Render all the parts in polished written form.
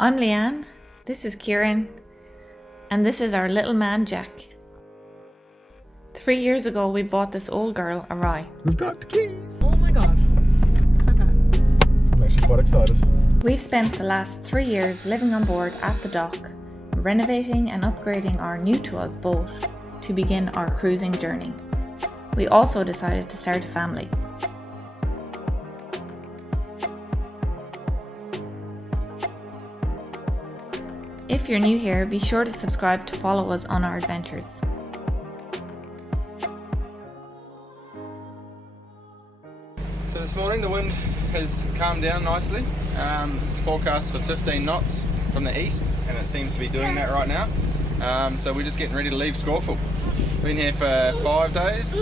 I'm Leeann, this is Kieran, and this is our little man Jack. 3 years ago we bought this old girl a rye. We've got the keys! Oh my god. I'm actually quite excited. We've spent the last 3 years living on board at the dock, renovating and upgrading our new to us boat to begin our cruising journey. We also decided to start a family. If you're new here, be sure to subscribe to follow us on our adventures. So this morning the wind has calmed down nicely. It's forecast for 15 knots from the east, and it seems to be doing that right now. So we're just getting ready to leave Scawfell. Been here for 5 days?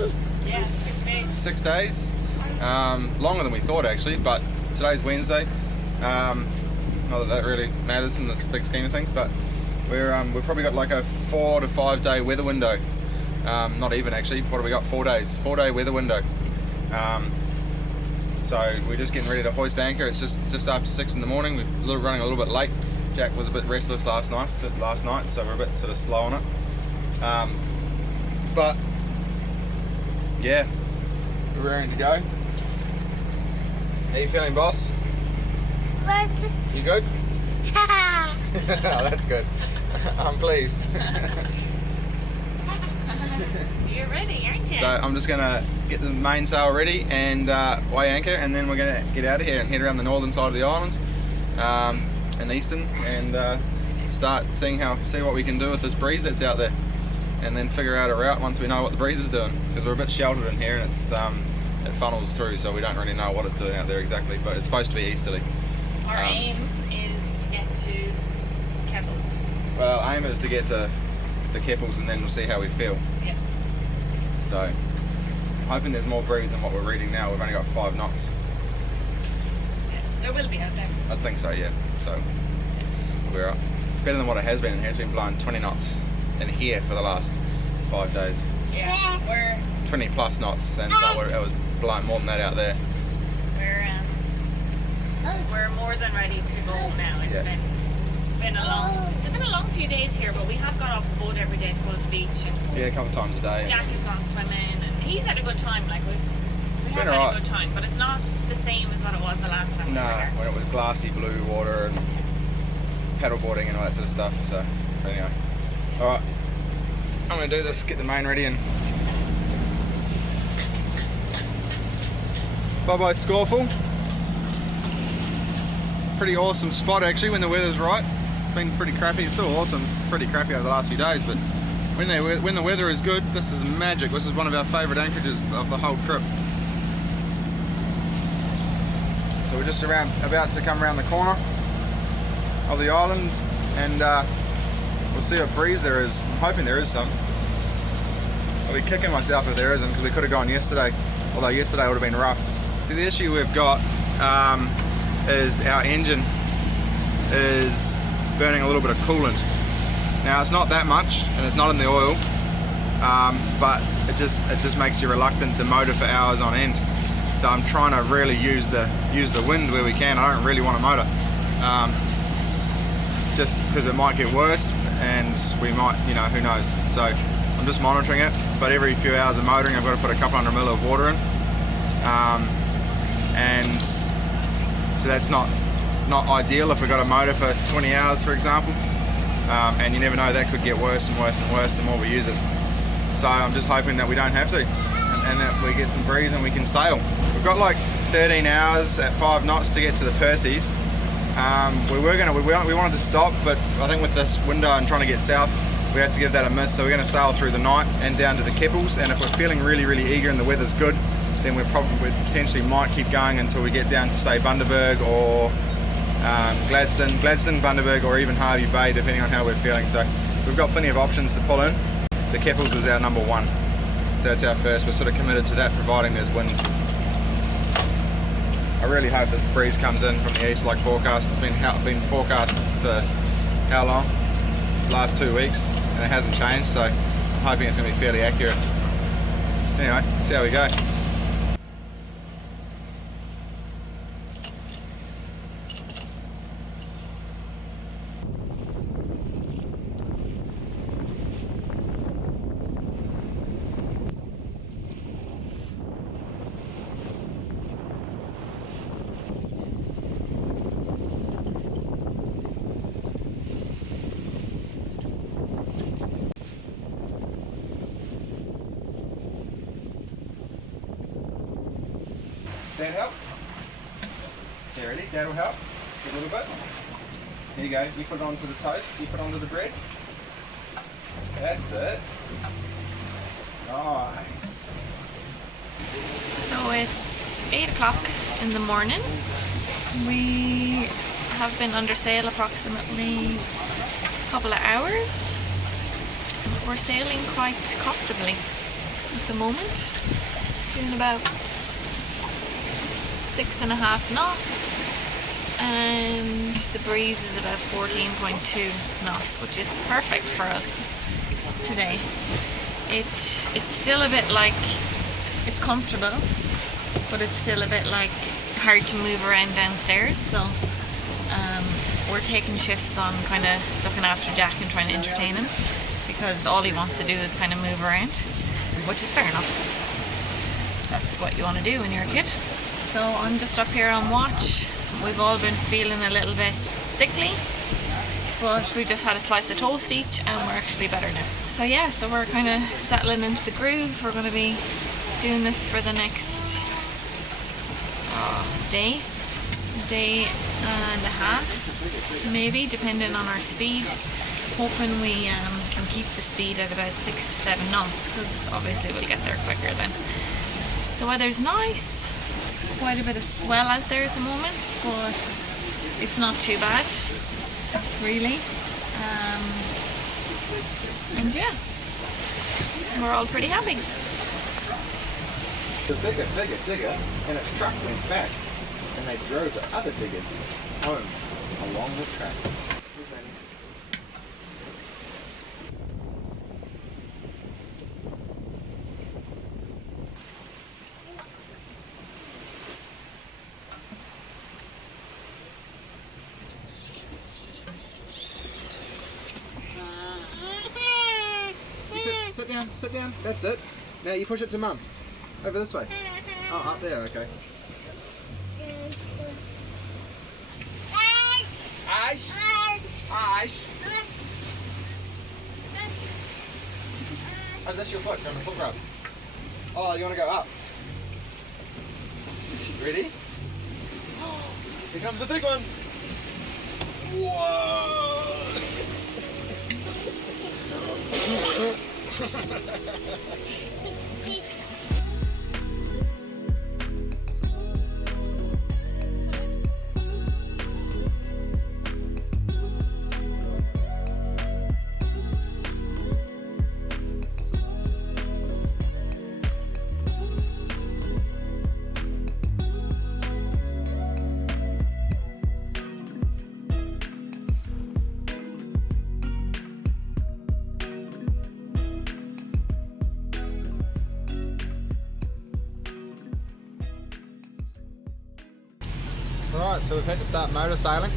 Yeah, 6 days. 6 days. Longer than we thought actually, but today's Wednesday. Not that really matters in this big scheme of things, but we've probably got like a 4 to 5 day weather window. Not even actually. What have we got? 4 days. 4-day weather window. So we're just getting ready to hoist anchor. It's just after 6 in the morning. We're running a little bit late. Jack was a bit restless last night, so we're a bit sort of slow on it. But yeah, we're raring to go. How you feeling, boss? You good? Oh, that's good. I'm pleased. You're ready, aren't you? So I'm just gonna get the mainsail ready and weigh anchor, and then we're gonna get out of here and head around the northern side of the island, and eastern, and start see what we can do with this breeze that's out there, and then figure out a route once we know what the breeze is doing, because we're a bit sheltered in here and it's it funnels through, so we don't really know what it's doing out there exactly, but it's supposed to be easterly. Our aim is to get to Keppels. Well, aim is to get to the Keppels and then we'll see how we feel. Yeah. So, I'm hoping there's more breeze than what we're reading now. We've only got 5 knots. Yeah, there will be out there. I think so, yeah. So, we're up. Better than what it has been. It has been blowing 20 knots in here for the last 5 days. Yeah, we're 20 plus knots, and so it was blowing more than that out there. we're more than ready to go now. It's been a long few days here, but we have got off the boat every day to go to the beach. And Yeah, a couple of times a day. Jack has gone swimming, and he's had a good time. Like we have had alright. a good time, but it's not the same as what it was the last time. No, we were here. when it was glassy blue water and paddleboarding and all that sort of stuff. So, anyway. Alright. I'm going to do this, get the main ready, and bye-bye Scawfell. Pretty awesome spot actually when the weather's right. It's been pretty crappy. It's still awesome. It's pretty crappy over the last few days, but when the weather is good, this is magic. This is one of our favourite anchorages of the whole trip. So we're just about to come around the corner of the island, and we'll see what breeze there is. I'm hoping there is some. I'll be kicking myself if there isn't, because we could have gone yesterday, although yesterday would have been rough. See, the issue we've got is our engine is burning a little bit of coolant. Now it's not that much, and it's not in the oil, but it just makes you reluctant to motor for hours on end. So I'm trying to really use the wind where we can. I don't really want to motor, just because it might get worse, and we might, who knows. So I'm just monitoring it. But every few hours of motoring, I've got to put a couple hundred ml of water in. And so that's not ideal if we've got a motor for 20 hours, for example. And you never know, that could get worse and worse and worse the more we use it. So I'm just hoping that we don't have to, and that we get some breeze and we can sail. We've got like 13 hours at 5 knots to get to the Percy's. We wanted to stop, but I think with this window and trying to get south, we have to give that a miss. So we're going to sail through the night and down to the Keppels, and if we're feeling really, really eager and the weather's good, then we potentially might keep going until we get down to, say, Bundaberg or Gladstone, Bundaberg, or even Harvey Bay, depending on how we're feeling. So we've got plenty of options to pull in. The Keppels is our number one, so that's our first. We're sort of committed to that, providing there's wind. I really hope that the breeze comes in from the east like forecast. It's been forecast for how long? Last 2 weeks, and it hasn't changed, so I'm hoping it's going to be fairly accurate. Anyway, see how we go. Dad help? Okay, ready? Dad will help. A little bit. There you go. You put it onto the toast. You put it onto the bread. That's it. Nice. So it's 8 o'clock in the morning. We have been under sail approximately a couple of hours. We're sailing quite comfortably at the moment, doing about 6.5 knots, and the breeze is about 14.2 knots, which is perfect for us today. It's still a bit like, it's comfortable, but it's still a bit like hard to move around downstairs, so we're taking shifts on kind of looking after Jack and trying to entertain him, because all he wants to do is kind of move around, which is fair enough. That's what you want to do when you're a kid. So I'm just up here on watch. We've all been feeling a little bit sickly, but we just had a slice of toast each and we're actually better now. So yeah, so we're kind of settling into the groove. We're going to be doing this for the next day and a half, maybe, depending on our speed. Hoping we can keep the speed at about 6 to 7 knots, because obviously we'll get there quicker then. The weather's nice, quite a bit of swell out there at the moment, but it's not too bad, really. And yeah, we're all pretty happy. The bigger digger and its truck went back, and they drove the other diggers home along the track. Sit down, that's it. Now you push it to Mum. Over this way. Oh, up there, okay. Ash! Ash! Oh, is this your foot? You're on the foot rub. Oh, you want to go up? Ready? Here comes the big one! Whoa! Alright, so we've had to start motor sailing.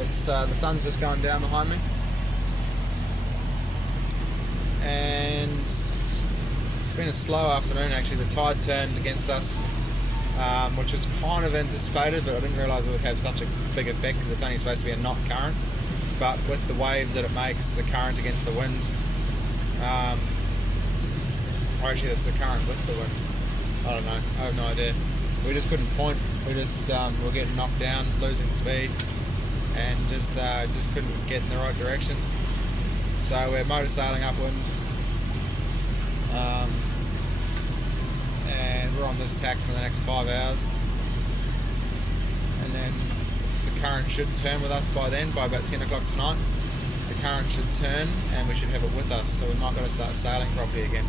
It's the sun's just going down behind me, and it's been a slow afternoon actually. The tide turned against us, which was kind of anticipated, but I didn't realise it would have such a big effect because it's only supposed to be a knot current. But with the waves that it makes, the current against the wind, or actually that's the current with the wind, I don't know, I have no idea. We just couldn't point. We just were getting knocked down, losing speed, and just couldn't get in the right direction. So we're motor sailing upwind, and we're on this tack for the next 5 hours. And then the current should turn with us by then, by about 10 o'clock tonight. The current should turn, and we should have it with us. So we might got to start sailing properly again.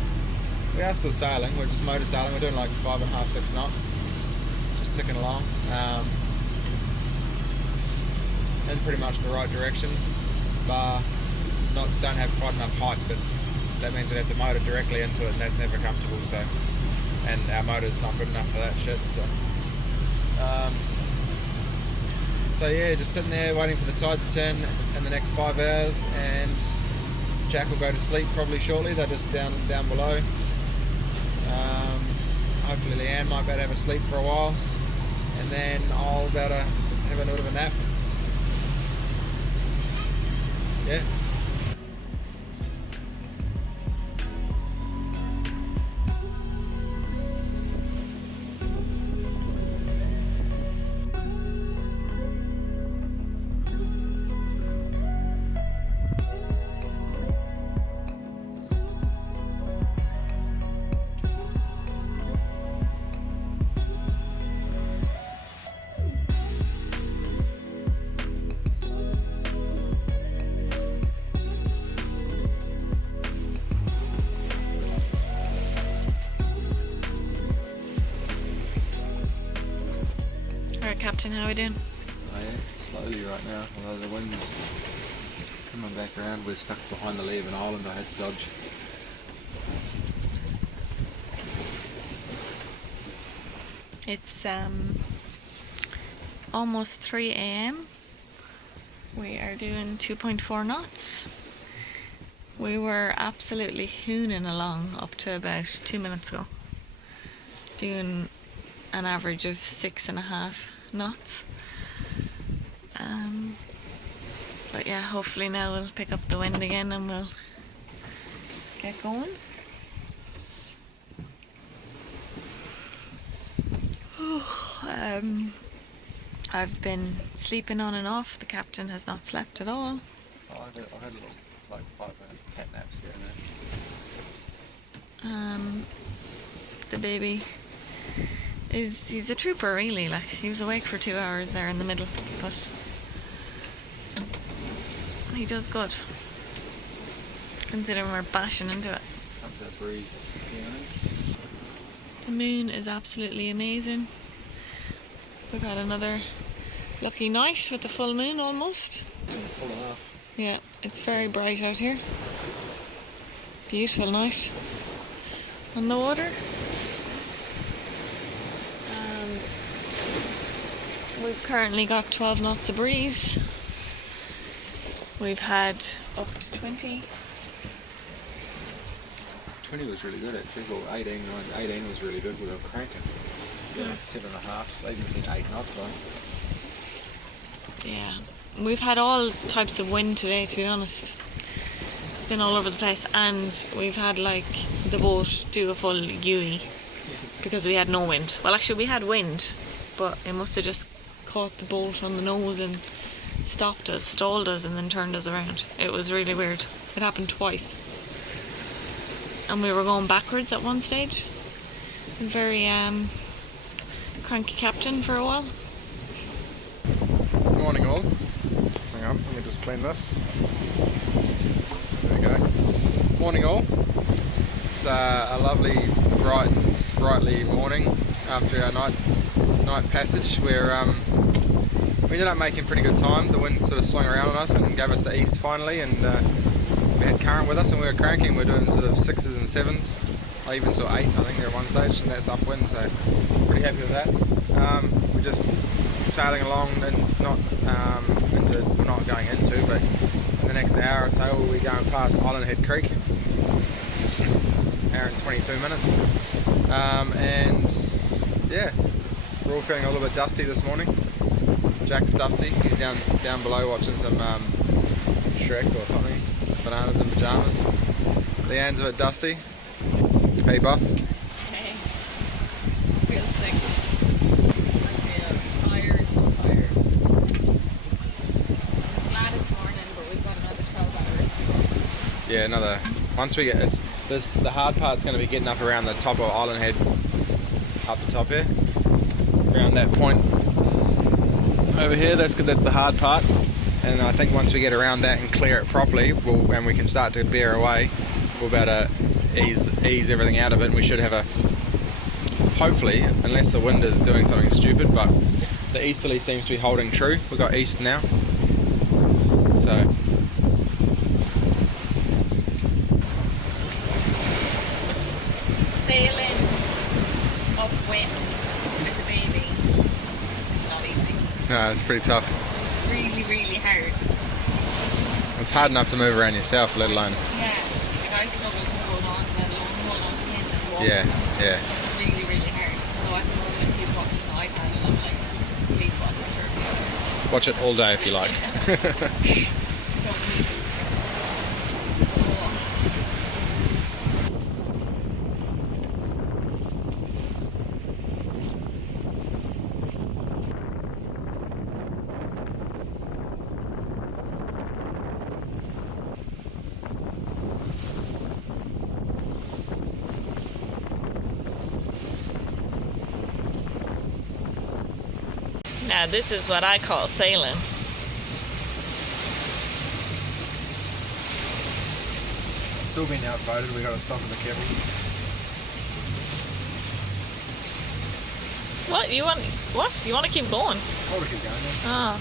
We are still sailing. We're just motor sailing. We're doing like 5.5, 6 knots. Ticking along in pretty much the right direction, but don't have quite enough height, but that means we have to motor directly into it, and that's never comfortable. So, and our motor's not good enough for that shit. So yeah, just sitting there waiting for the tide to turn in the next 5 hours, and Jack will go to sleep probably shortly. They're just down below. Hopefully Leeann might be able to have a sleep for a while, and then I'll be able to have a bit of a nap. Yeah. Captain, how are we doing? Oh yeah, slowly right now, although the wind's coming back around. We're stuck behind the Leeann Island, I had to dodge. It's almost 3 a.m. We are doing 2.4 knots. We were absolutely hooning along up to about 2 minutes ago, doing an average of 6.5 knots. But yeah, hopefully now we'll pick up the wind again and we'll get going. I've been sleeping on and off. The captain has not slept at all. Oh, I had a little, like 5-minute cat naps here and there. The baby he's a trooper really, like he was awake for 2 hours there in the middle, but he does good considering we're bashing into it. Up to that breeze, The moon is absolutely amazing. We've had another lucky night with the full moon almost. full enough. Yeah, it's very bright out here. Beautiful night on the water. We've currently got 12 knots of breeze. We've had up to 20. 20 was really good actually, well 18 was really good, we were cranking. Yeah, 7.5, I even seen 8 knots on. Yeah, we've had all types of wind today, to be honest. It's been all over the place, and we've had like the boat do a full UE because we had no wind. Well, actually we had wind, but it must have just caught the boat on the nose and stopped us, stalled us, and then turned us around. It was really weird. It happened twice. And we were going backwards at one stage. Very cranky captain for a while. Good morning all. Hang on, let me just clean this. There we go. Morning all. It's a lovely, bright and sprightly morning after our night passage where we ended up making pretty good time. The wind sort of swung around on us and gave us the east finally, and we had current with us and we were cranking. We were doing sort of 6s and 7s. I even saw 8, I think, at one stage, and that's upwind, so pretty happy with that. We're just sailing along, and it's not we're not going into, but in the next hour or so we'll be going past Island Head Creek. Hour and 22 minutes. And yeah, we're all feeling a little bit dusty this morning. Jack's dusty, he's down below watching some Shrek or something, bananas in pyjamas. Leeann's a bit dusty. Hey boss. Hey. I feel sick. I feel tired, so tired. I'm glad it's morning, but we've got another 12 hours to go. Yeah, once we get, the hard part's going to be getting up around the top of Island Head, up the top here, around that point over here, that's the hard part, and I think once we get around that and clear it properly, and we can start to bear away, we'll be able to ease everything out of it, and we should have hopefully, unless the wind is doing something stupid, but the easterly seems to be holding true. We've got east now, so Sailing upwind with a baby, not easy. no, it's pretty tough. Really, really hard. It's hard enough to move around yourself, let alone. Yeah, like I struggle to hold on, let alone hold on to him and walk. Yeah. It's really, really hard. So at the moment he's watching the iPad and I'm like, please watch it for a few hours. Watch it all day if you like. Don't need Now this is what I call sailing. Still being outvoted, we got to stop at the Keppels. What? You want what? You want to keep going? I want to keep going. Oh.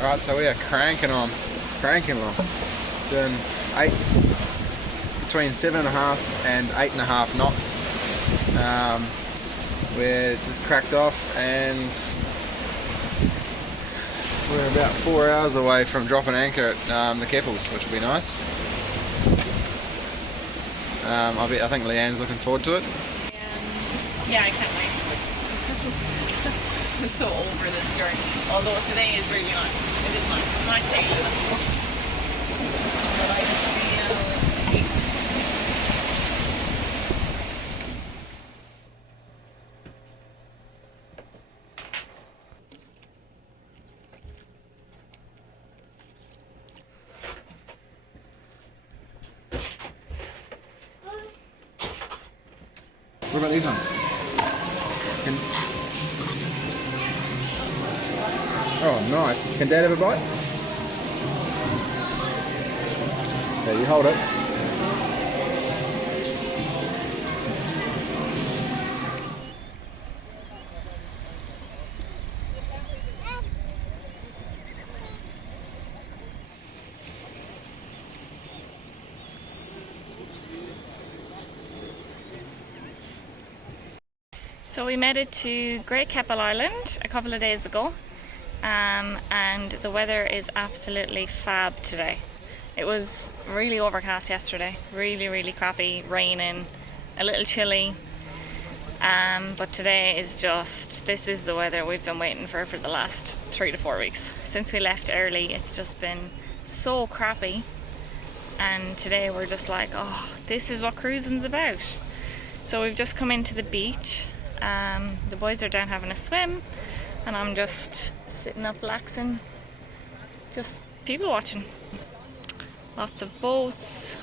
Alright, so we are cranking on, doing between 7.5 and 8.5 knots. We're just cracked off and we're about 4 hours away from dropping anchor at the Keppels, which will be nice. I think Leeann's looking forward to it. Yeah, I can't wait. I'm so over this journey. Although today is really nice. It is nice. It's nice sailing. But I just feel heat. What about these ones? Oh, nice. Can Dad have a bite? There, you hold it. So we made it to Great Keppel Island a couple of days ago, and the weather is absolutely fab today. It was really overcast yesterday, really crappy, raining, a little chilly, but today is just, this is the weather we've been waiting for the last 3 to 4 weeks. Since we left early, it's just been so crappy, and today we're just like, oh, this is what cruising's about. So we've just come into the beach. The boys are down having a swim and I'm just sitting up relaxing, just people watching. Lots of boats,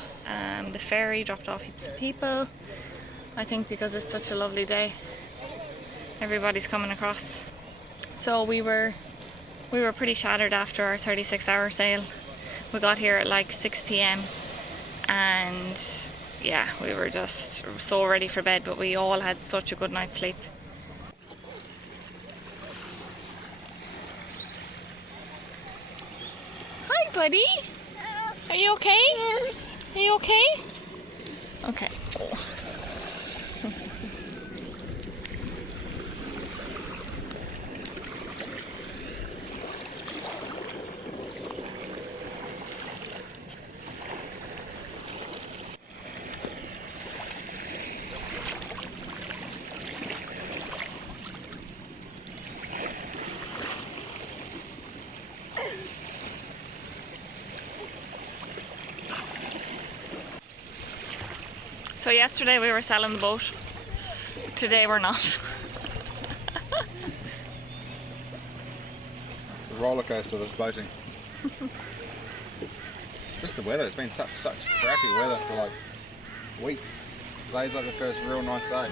the ferry dropped off heaps of people, I think because it's such a lovely day. Everybody's coming across. So we were pretty shattered after our 36-hour sail. We got here at like 6 p.m. and yeah, we were just so ready for bed, but we all had such a good night's sleep. Hi, buddy. Are you okay? Are you okay? Okay. Oh. So yesterday we were selling the boat, today we're not. It's a roller coaster, this boating. Just the weather, it's been such crappy weather for like weeks. Today's like the first real nice day.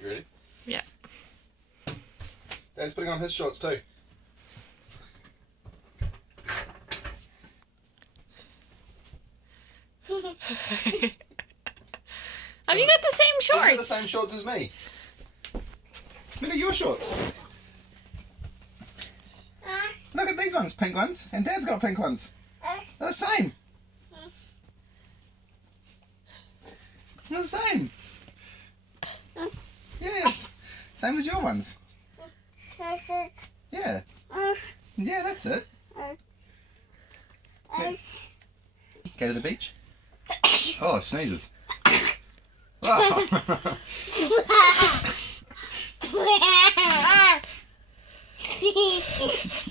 You ready? Yeah. Dad's putting on his shorts too. Have you got the same shorts? You've got the same shorts as me. Look at your shorts. Look at these ones, pink ones. And Dad's got pink ones. They're the same. They're the same. Yeah, same as your ones. Yeah. Yeah, that's it. Go to the beach. Oh, sneezes. Oh.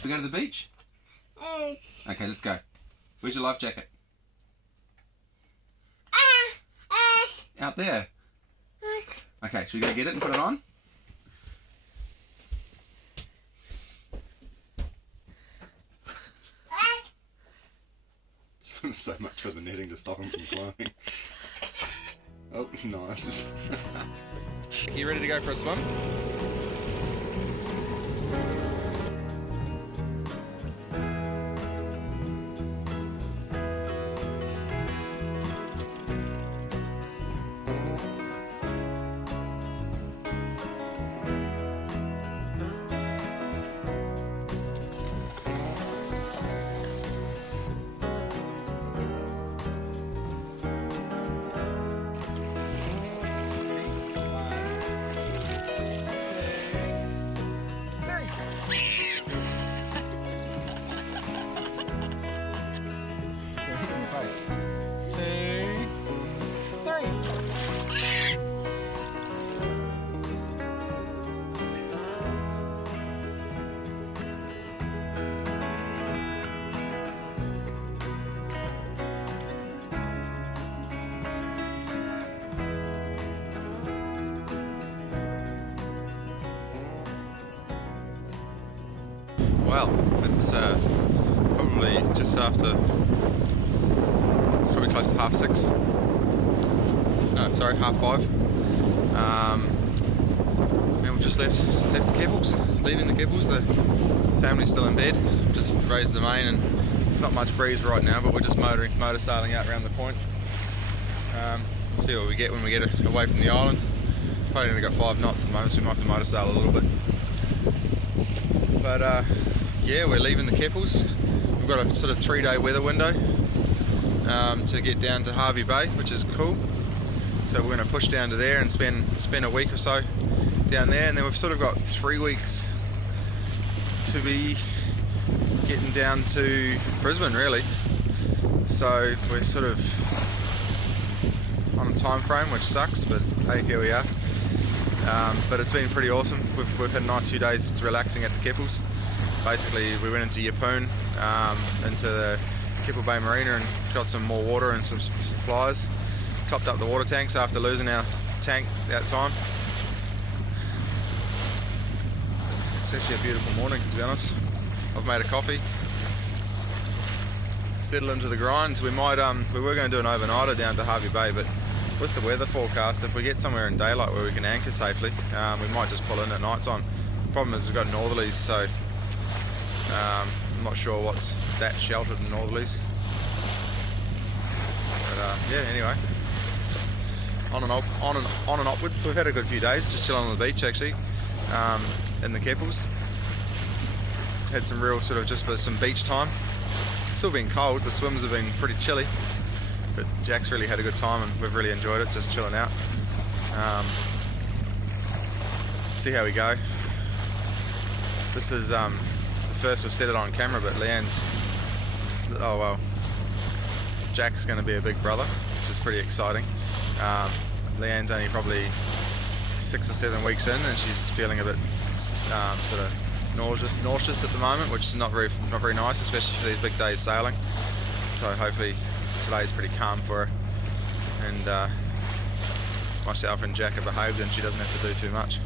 We go to the beach? Okay, let's go. Where's your life jacket? Out there. Okay, should we go get it and put it on? So much for the netting to stop him from climbing. Oh, nice. You ready to go for a swim? Well, it's probably just after, it's probably close to 6:30. No, sorry, 5:30. And we've just left the Keppels, leaving the Keppels. The family's still in bed. Just raised the main and not much breeze right now, but we're just motor sailing out around the point. We'll see what we get when we get away from the island. Probably only got 5 knots at the moment, so we might have to motor sail a little bit. But yeah, we're leaving the Keppels. We've got a sort of 3-day weather window to get down to Hervey Bay, which is cool. So we're going to push down to there and spend a week or so down there, and then we've sort of got 3 weeks to be getting down to Brisbane, really. So we're sort of on a time frame, which sucks, but hey, here we are. But it's been pretty awesome. We've had a nice few days relaxing at the Keppels. Basically, we went into Yeppoon, into the Keppel Bay Marina, and got some more water and some supplies. Topped up the water tanks after losing our tank that time. It's actually a beautiful morning, to be honest. I've made a coffee. Settle into the grind. We might, we were going to do an overnighter down to Hervey Bay, but with the weather forecast, if we get somewhere in daylight where we can anchor safely, we might just pull in at night time. The problem is we've got northerlies, so I'm not sure what's that sheltered in northerlies. But yeah, anyway, on and upwards. We've had a good few days just chilling on the beach, actually, in the Keppels. Had some real sort of just for some beach time. Still been cold. The swims have been pretty chilly, but Jack's really had a good time and we've really enjoyed it, just chilling out. See how we go. This is the first we've set it on camera, but Leeann's, oh well, Jack's going to be a big brother, which is pretty exciting. Leeann's only probably 6 or 7 weeks in, and she's feeling a bit sort of nauseous at the moment, which is not very nice, especially for these big days sailing. So hopefully today's pretty calm for her, and myself and Jack have behaved and she doesn't have to do too much.